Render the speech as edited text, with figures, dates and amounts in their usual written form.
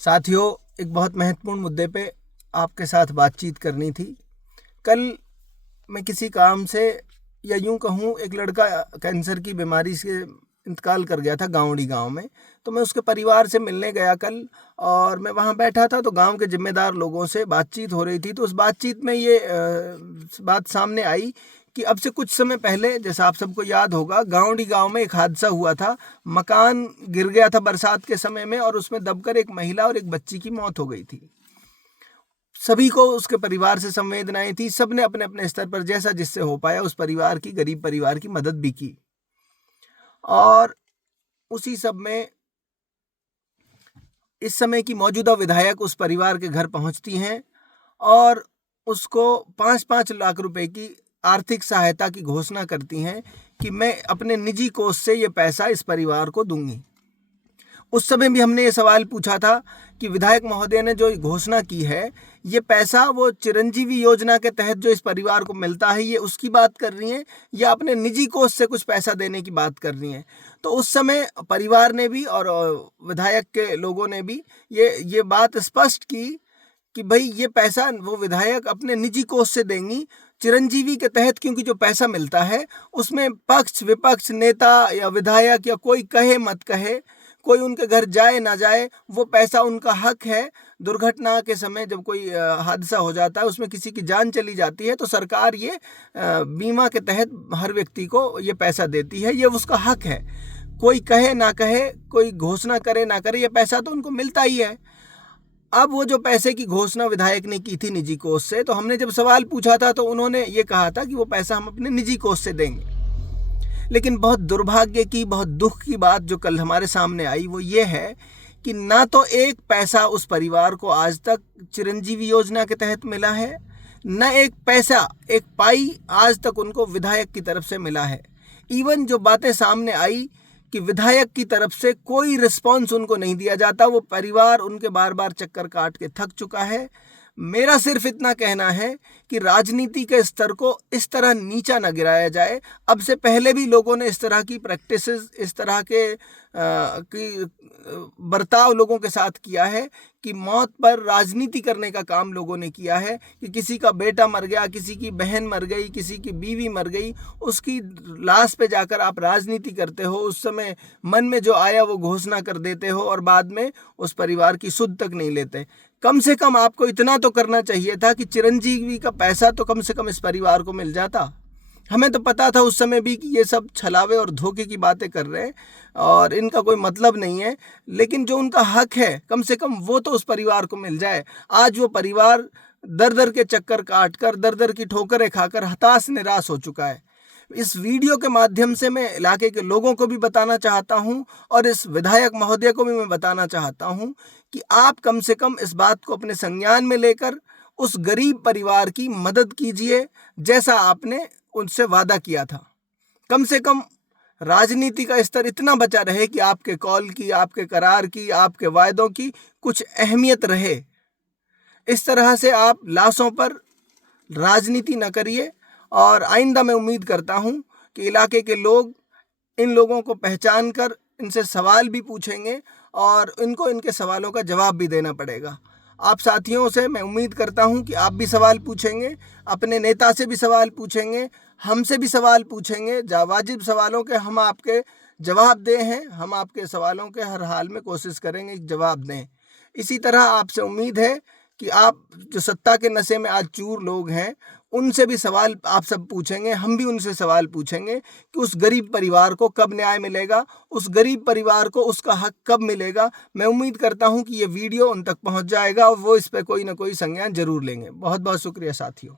साथियों, एक बहुत महत्वपूर्ण मुद्दे पे आपके साथ बातचीत करनी थी। कल मैं किसी काम से, या यूं कहूं, एक लड़का कैंसर की बीमारी से इंतकाल कर गया था गाँवड़ी गांव में। तो मैं उसके परिवार से मिलने गया कल, और मैं वहां बैठा था तो गांव के जिम्मेदार लोगों से बातचीत हो रही थी। तो उस बातचीत में ये बात सामने आई कि अब से कुछ समय पहले, जैसा आप सबको याद होगा, गाँवड़ी गांव में एक हादसा हुआ था। मकान गिर गया था बरसात के समय में, और उसमें दबकर एक महिला और एक बच्ची की मौत हो गई थी। सभी को उसके परिवार से संवेदनाएं थी। सबने अपने अपने स्तर पर जैसा जिससे हो पाया उस परिवार की, गरीब परिवार की मदद भी की। और उसी सब में इस समय की मौजूदा विधायक उस परिवार के घर पहुंचती हैं और उसको 5-5 लाख रुपए की आर्थिक सहायता की घोषणा करती हैं कि मैं अपने निजी कोष से ये पैसा इस परिवार को दूंगी। उस समय भी हमने ये सवाल पूछा था कि विधायक महोदय ने जो घोषणा की है, ये पैसा वो चिरंजीवी योजना के तहत जो इस परिवार को मिलता है, ये उसकी बात कर रही हैं या अपने निजी कोष से कुछ पैसा देने की बात कर रही हैं। तो उस समय परिवार ने भी और विधायक के लोगों ने भी ये बात स्पष्ट की कि भाई ये पैसा वो विधायक अपने निजी कोष से देंगी चिरंजीवी के तहत, क्योंकि जो पैसा मिलता है उसमें पक्ष विपक्ष, नेता या विधायक या कोई कहे मत कहे, कोई उनके घर जाए ना जाए, वो पैसा उनका हक है। दुर्घटना के समय जब कोई हादसा हो जाता है, उसमें किसी की जान चली जाती है, तो सरकार ये बीमा के तहत हर व्यक्ति को ये पैसा देती है। ये उसका हक है। कोई कहे ना कहे, कोई घोषणा करे ना करे, ये पैसा तो उनको मिलता ही है। अब वो जो पैसे की घोषणा विधायक ने की थी निजी कोष से, तो हमने जब सवाल पूछा था तो उन्होंने ये कहा था कि वो पैसा हम अपने निजी कोष से देंगे। लेकिन बहुत दुर्भाग्य की, बहुत दुख की बात जो कल हमारे सामने आई वो ये है कि ना तो एक पैसा उस परिवार को आज तक चिरंजीवी योजना के तहत मिला है, न एक पैसा, एक पाई आज तक उनको विधायक की तरफ से मिला है। इवन जो बातें सामने आई कि विधायक की तरफ से कोई रिस्पॉन्स उनको नहीं दिया जाता, वो परिवार उनके बार बार चक्कर काट के थक चुका है। मेरा सिर्फ इतना कहना है कि राजनीति के स्तर को इस तरह नीचा न गिराया जाए। अब से पहले भी लोगों ने इस तरह की प्रैक्टिसेस, इस तरह के बर्ताव लोगों के साथ किया है कि मौत पर राजनीति करने का काम लोगों ने किया है कि किसी का बेटा मर गया, किसी की बहन मर गई, किसी की बीवी मर गई, उसकी लाश पे जाकर आप राजनीति करते हो। उस समय मन में जो आया वो घोषणा कर देते हो और बाद में उस परिवार की सुध तक नहीं लेते। कम से कम आपको इतना तो करना चाहिए था कि चिरंजीवी का पैसा तो कम से कम इस परिवार को मिल जाता। हमें तो पता था उस समय भी कि ये सब छलावे और धोखे की बातें कर रहे हैं और इनका कोई मतलब नहीं है, लेकिन जो उनका हक है कम से कम वो तो उस परिवार को मिल जाए। आज वो परिवार दर दर के चक्कर काटकर, दर दर की ठोकरें खाकर हताश निराश हो चुका है। इस वीडियो के माध्यम से मैं इलाके के लोगों को भी बताना चाहता हूं और इस विधायक महोदय को भी मैं बताना चाहता हूं कि आप कम से कम इस बात को अपने संज्ञान में लेकर उस गरीब परिवार की मदद कीजिए, जैसा आपने उनसे वादा किया था। कम से कम राजनीति का स्तर इतना बचा रहे कि आपके कॉल की, आपके करार की, आपके वायदों की कुछ अहमियत रहे। इस तरह से आप लाशों पर राजनीति न करिए। और आइंदा मैं उम्मीद करता हूं कि इलाके के लोग इन लोगों को पहचान कर इनसे सवाल भी पूछेंगे और इनको इनके सवालों का जवाब भी देना पड़ेगा। आप साथियों से मैं उम्मीद करता हूं कि आप भी सवाल पूछेंगे, अपने नेता से भी सवाल पूछेंगे, हमसे भी सवाल पूछेंगे। वाजिब सवालों के हम आपके जवाब दे हैं, हम आपके सवालों के हर हाल में कोशिश करेंगे कि जवाब दें। इसी तरह आपसे उम्मीद है कि आप जो सत्ता के नशे में आज चूर लोग हैं, उनसे भी सवाल आप सब पूछेंगे, हम भी उनसे सवाल पूछेंगे कि उस गरीब परिवार को कब न्याय मिलेगा, उस गरीब परिवार को उसका हक कब मिलेगा। मैं उम्मीद करता हूं कि ये वीडियो उन तक पहुंच जाएगा और वो इस पर कोई ना कोई संज्ञान जरूर लेंगे। बहुत बहुत शुक्रिया साथियों।